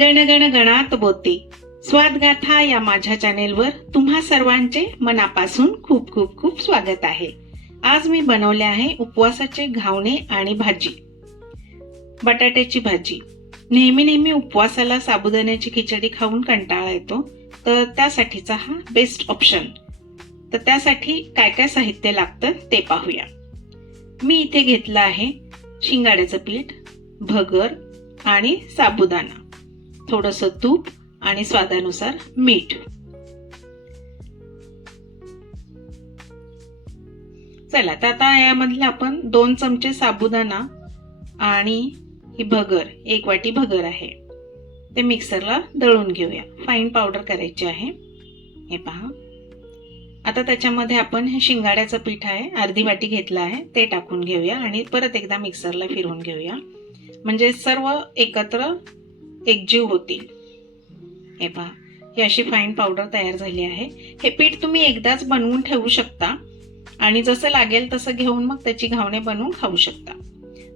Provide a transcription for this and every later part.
गणगण गणात बोते स्वादगाथा या माझ्या चॅनेलवर तुम्हा सर्वांचे मनापासून खूप खूप खूप स्वागत आहे. आज मी बनवले आहे उपवासाचे घावणे आणि भाजी. बटाट्याची भाजी. नेहमी नेहमी उपवासाला साबुदाण्याची खिचडी खाऊन कंटाळा येतो तर त्यासाठीचा हा बेस्ट ऑप्शन तर त्यासाठी काय काय साहित्य लागतं ते पाहूया. मी इथे घेतलं आहे शिंगाड्याचं पीठ भगर आणि साबुदाणा. थोडंसं तूप आणि स्वादानुसार मीठ. चला तर आता यामधलं आपण दोन चमचे साबुदाणा आणि ही भगर एक वाटी भगर आहे. ते मिक्सरला दळून घेऊया. फाईन पावडर करायची आहे. हे पहा. आता त्याच्यामध्ये आपण हे शिंगाड्याचं पीठ आहे अर्धी वाटी घेतलं आहे ते टाकून घेऊया आणि परत एकदा मिक्सरला फिरवून घेऊया. म्हणजे सर्व एकत्र एकजीव होतील हे पहा ही अशी फाईन पावडर तयार झाली आहे. हे पीठ तुम्ही एकदाच बनवून ठेवू शकता आणि जसं लागेल तसं घेऊन मग त्याची घावणे बनवून खाऊ शकता.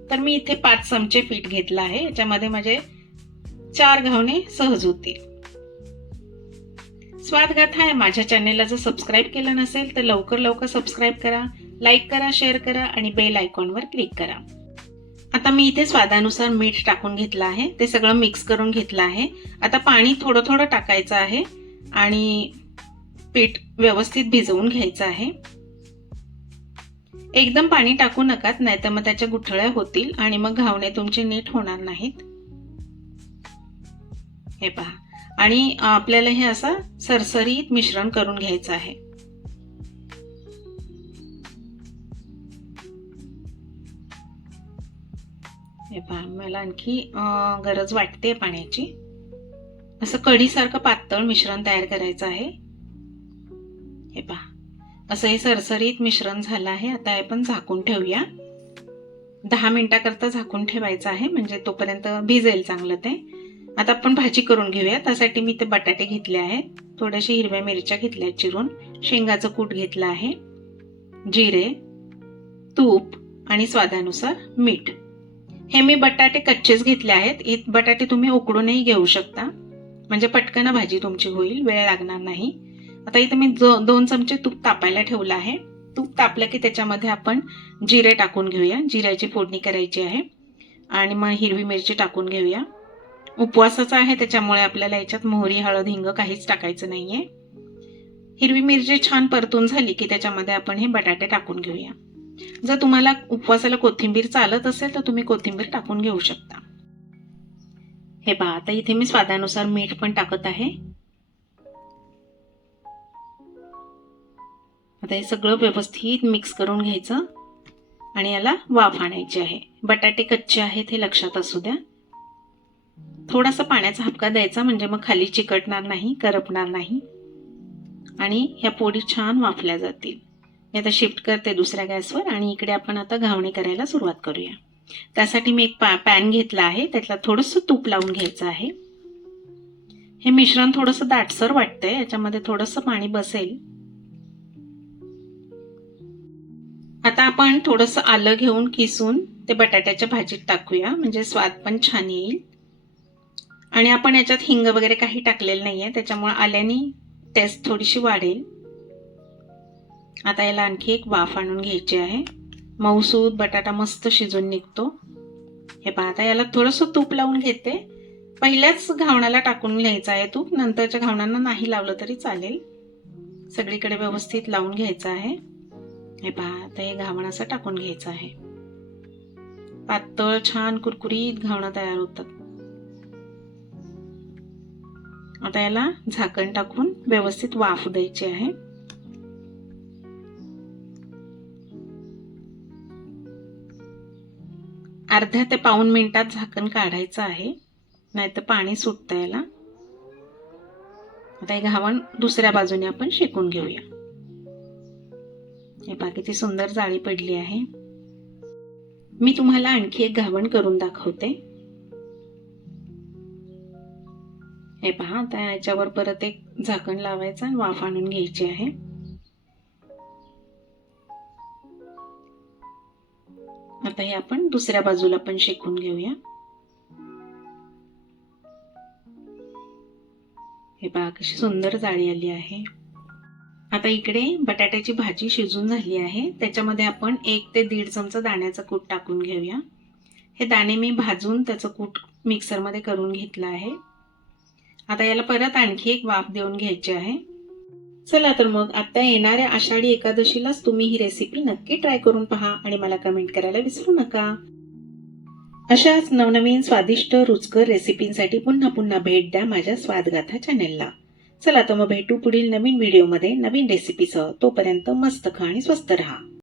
तर मी इथे पाच चमचे पीठ घेतलं आहे. याच्यामध्ये माझे चार घावणे सहज होतील. स्वादगाथा आहे माझ्या चॅनेलला जर सबस्क्राईब केलं नसेल तर लवकर लवकर सबस्क्राईब करा लाईक करा शेअर करा आणि बेल आयकॉनवर क्लिक करा. आता मी इथे स्वादानुसार मीठ टाकून घेतलं आहे. ते सगळं मिक्स करून घेतलं आहे. आता पाणी थोडं थोडं टाकायचं आहे आणि पीठ व्यवस्थित भिजवून घ्यायचं आहे. एकदम पाणी टाकू नकात नाही तर मग त्याच्या गुठळ्या होतील आणि मग घावणे तुमचे नीट होणार नाहीत. हे पहा. आणि आपल्याला हे असं सरसरीत मिश्रण करून घ्यायचं आहे. हे पहा मला आणखी गरज वाटते पाण्याची. असं कढीसारखं पातळ मिश्रण तयार करायचं आहे. हे पहा असं हे सरसरीत मिश्रण झालं आहे. आता आपण झाकून ठेवूया. दहा मिनिटाकरता झाकून ठेवायचं आहे म्हणजे तोपर्यंत भिजेल चांगलं ते. आता आपण भाजी करून घेऊया. त्यासाठी मी ते बटाटे घेतले आहेत. थोड्याशा हिरव्या मिरच्या घेतल्या चिरून. शेंगाचं कूट घेतलं आहे. जिरे तूप आणि स्वादानुसार मीठ. हे मी बटाटे कच्चेच घेतले आहेत. बटाटे तुम्ही उकडूनही घेऊ शकता. म्हणजे पटकन भाजी तुमची होईल वेळ लागणार नाही. आता इथे मी जो दोन चमचे तूप तापायला ठेवलं आहे. तूप तापलं की त्याच्यामध्ये आपण जिरे टाकून घेऊया. जिऱ्याची फोडणी करायची आहे. आणि मग हिरवी मिरची टाकून घेऊया. उपवासाचा आहे त्याच्यामुळे आपल्याला याच्यात मोहरी हळद हिंग काहीच टाकायचं नाही आहे हिरवी मिरची छान परतून झाली की त्याच्यामध्ये आपण हे बटाटे टाकून घेऊया. जर तुम्हाला उपवासाला कोथिंबीर चालत असेल तर तुम्ही कोथिंबीर टाकून घेऊ शकता. हे पहा आता इथे मी स्वादानुसार मीठ पण टाकत आहे. आता हे सगळं व्यवस्थित मिक्स करून घ्यायचं. आणि याला वाफ आणायची आहे. बटाटे कच्चे आहेत हे लक्षात असू द्या. थोडासा पाण्याचा हपका द्यायचा म्हणजे मग खाली चिकटणार नाही करपणार नाही. आणि ह्या पोळी छान वाफल्या जातील. मी आता शिफ्ट करते दुसऱ्या गॅसवर आणि इकडे आपण आता घावणी करायला सुरुवात करूया. त्यासाठी मी एक पा पॅन घेतला आहे. त्यातला थोडंसं तूप लावून घ्यायचं आहे. हे मिश्रण थोडंसं दाटसर वाटतंय. याच्यामध्ये थोडंसं पाणी बसेल. आता आपण थोडंसं आलं घेऊन किसून ते बटाट्याच्या भाजीत टाकूया. म्हणजे स्वाद पण छान येईल. आणि आपण याच्यात हिंग वगैरे काही टाकलेलं नाही आहे त्याच्यामुळे आल्याने टेस्ट थोडीशी वाढेल. आता याला आणखी एक वाफ आणून घ्यायची आहे. मऊसूद बटाटा मस्त शिजून निघतो. हे पाहता याला थोडंसं तूप लावून घेते. पहिल्याच घावणाला टाकून घ्यायचं आहे तूप. नंतरच्या घावणांना नाही लावलं तरी चालेल. सगळीकडे व्यवस्थित लावून घ्यायचं आहे. हे पहा आता हे घावण असं टाकून घ्यायचं आहे. पातळ छान कुरकुरीत घावणं तयार होतात. आता याला झाकण टाकून व्यवस्थित वाफ द्यायची आहे. अर्ध्या ते पाऊन मिनिटात झाकण काढायचं आहे. नाहीतर पाणी सुटतं याला. आता हे घावण दुसऱ्या बाजूने आपण शेकून घेऊया. हे पहा किती सुंदर जाळी पडली आहे. मी तुम्हाला आणखी एक घावण करून दाखवते. हे पहा आता याच्यावर परत एक झाकण लावायचं आणि वाफ आणून घ्यायची आहे. आता हे आपण दुसऱ्या बाजूला पण शेकून घेऊया. हे पहा कशी सुंदर जाळी आली आहे. आता इकडे बटाट्याची भाजी शिजून झाली आहे. त्याच्यामध्ये आपण एक ते दीड चमचा दाण्याचं कूट टाकून घेऊया. हे दाणे मी भाजून त्याचं कूट मिक्सरमध्ये करून घेतलं आहे. आता याला परत आणखी एक वाफ देऊन घ्यायची आहे. चला तर मग आता येणाऱ्या आषाढी एकादशीलाच तुम्ही ही रेसिपी नक्की ट्राय करून पहा आणि मला कमेंट करायला विसरू नका. अशाच नवनवीन स्वादिष्ट रुचकर रेसिपींसाठी पुन्हा पुन्हा भेट द्या माझ्या स्वादगाथा चॅनेलला चला तर मग भेटू पुढील नवीन व्हिडिओमध्ये नवीन रेसिपीसह तोपर्यंत मस्त खा आणि स्वस्त रहा.